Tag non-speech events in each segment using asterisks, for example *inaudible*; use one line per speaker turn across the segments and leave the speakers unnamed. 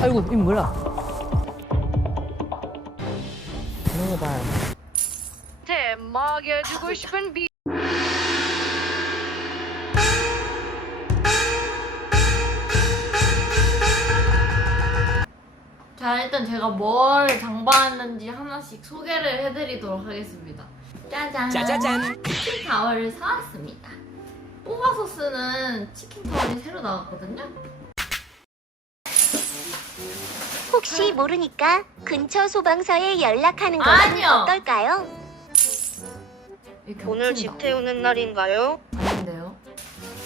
아이고 이 뭐야? 먹어봐요.
대 먹여주고 싶은 비
자 일단 제가 뭘 장바했는지 하나씩 소개를 해드리도록 하겠습니다. 짜잔.
짜자잔.
치킨 타월을 사왔습니다. 뽑아서 쓰는 치킨 타월이 새로 나왔거든요.
혹시 모르니까 근처 소방서에 연락하는 건
아니요.
어떨까요?
오늘. 집 태우는 날인가요?
아닌데요?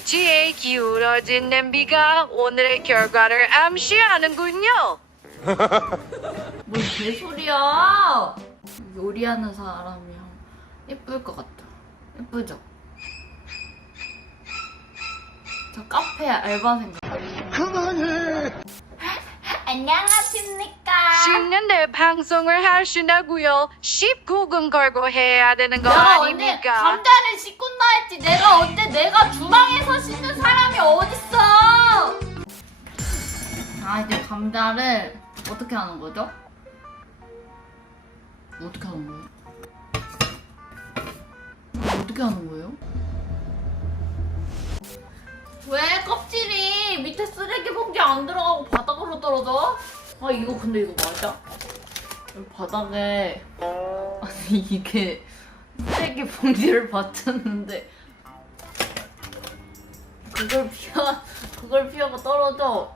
지에 기울어진 냄비가 오늘의 결과를 암시하는군요. *laughs*
뭔 개소리야! 요리하는 사람이랑 예쁠 것 같다. 예쁘죠? 저 카페 알바생가. 그만해! 안녕하십니까?
씹는데 방송을 하신다고요? 19금 걸고 해야 되는 거
내가 언제
아닙니까?
감자를 씻군다 했지. 내가 언제 내가 주방에서 씻는 사람이 어딨어? 아 이제 감자를 어떻게 하는 거죠? 어떻게 하는 거예요? 어떻게 하는 거예요? 왜 껍질이 밑에 쓰레기 봉지 안 들어가고 바닥으로 떨어져? 아 이거 근데 이거 맞아? 바닥에 아니 이게 쓰레기 봉지를 *laughs* 받쳤는데 그걸 피하 그걸 피하고 떨어져.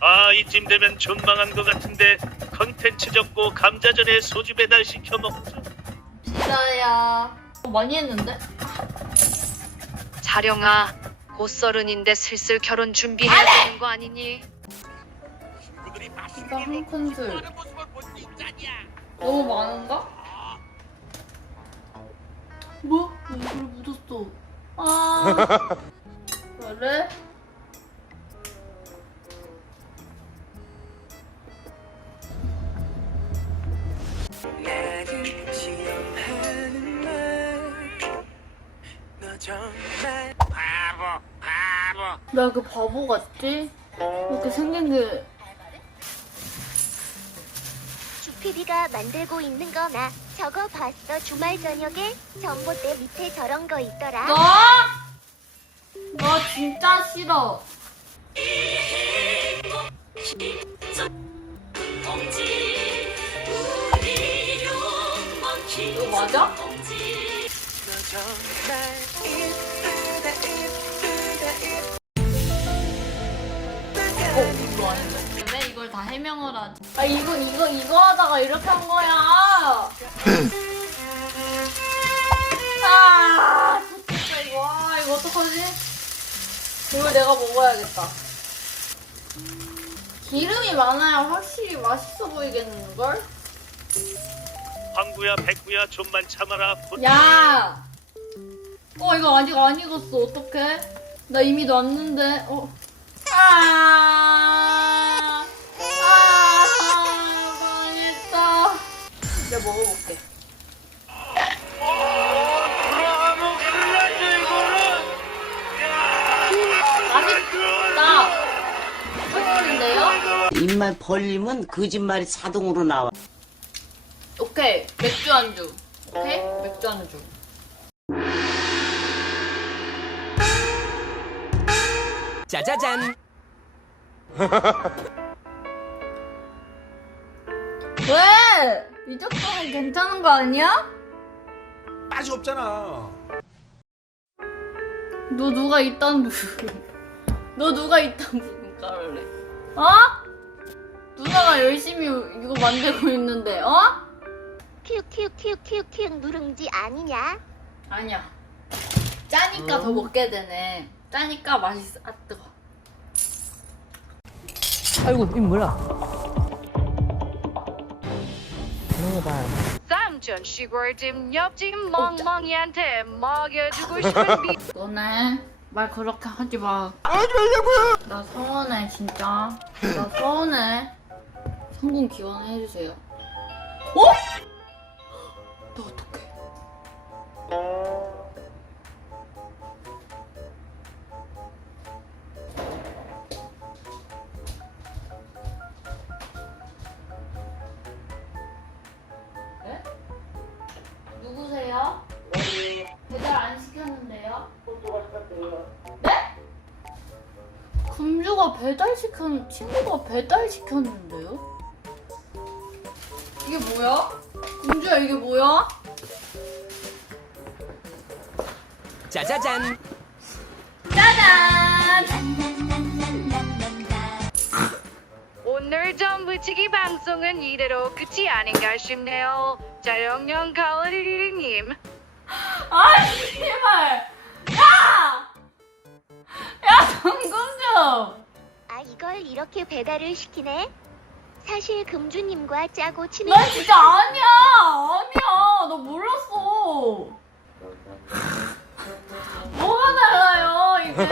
아 이쯤 되면 존망한 것 같은데 컨텐츠 접고 감자전에 소주 배달 시켜 먹죠.
싫어요. 어, 많이 했는데?
자령아, 곧 서른인데 슬슬 결혼 준비해야 되는 거 아니니?
이거 한 큰술. 너무 많은가? 뭐? 얼굴에 묻었어. 아. *laughs*
나
그 바보 같지? 이렇게 생긴 게
주피디가 만들고 있는 거나 저거 봤어 주말 저녁에 전봇대 밑에 저런 거 있더라.
너? 너 진짜 싫어. 이거 맞아? 이거 아닌데. 왜 이걸 다 해명을 하지? 아, 이거, 이거, 이거 하다가 이렇게 한 거야. *laughs* 아, 진짜 이거. 아, 이거 어떡하지? 이걸 내가 먹어야겠다. 기름이 많아야 확실히 맛있어 보이겠는 걸?
황구야 백구야 좀만 참아라. 곧
야! 어, 이거 아직 안 익었어. 어떡해? 나 이미 놨는데, 어. 아! 아! 망했다. 내가 먹어볼게. 맛있다. 선물인데요?
입만 벌리면 거짓말이 자동으로 나와.
오케이. 맥주 안주. 오케이? 맥주 안주.
짜자잔. *laughs*
왜? 이 정도면 괜찮은 거 아니야?
맛이 없잖아.
너 누가 이딴 부분 *laughs* 너 누가 이딴 부분 깔래 어? 누나가 열심히 이거 만들고 있는데 어?
큐큐큐큐큐 누룽지 아니냐?
아니야 짜니까 더 먹게 되네 짜니까 맛있어 아 뜨거
아이고 이 뭐야? 먹어봐요.
쌈전 시골집 옆집 멍멍이한테 먹여주고 싶은 비 *laughs*
너네 말 그렇게 하지 마 하지 말라고요 나 서운해 진짜 나 서운해 성공 기원해 주세요 배달시켰, 친구가 배달시켰는데요? 이게 뭐야? 금주야, 이게 뭐야?
짜자잔.
오늘 전부치기 방송은 이대로 끝이 아닌가 싶네요. 자영영 가을이리님.
아, 씨
이렇게 배달을 시키네? 사실 금주님과 짜고 친해
나 진짜 아니야! 아니야! 나 몰랐어! 뭐가 달라요, 이제?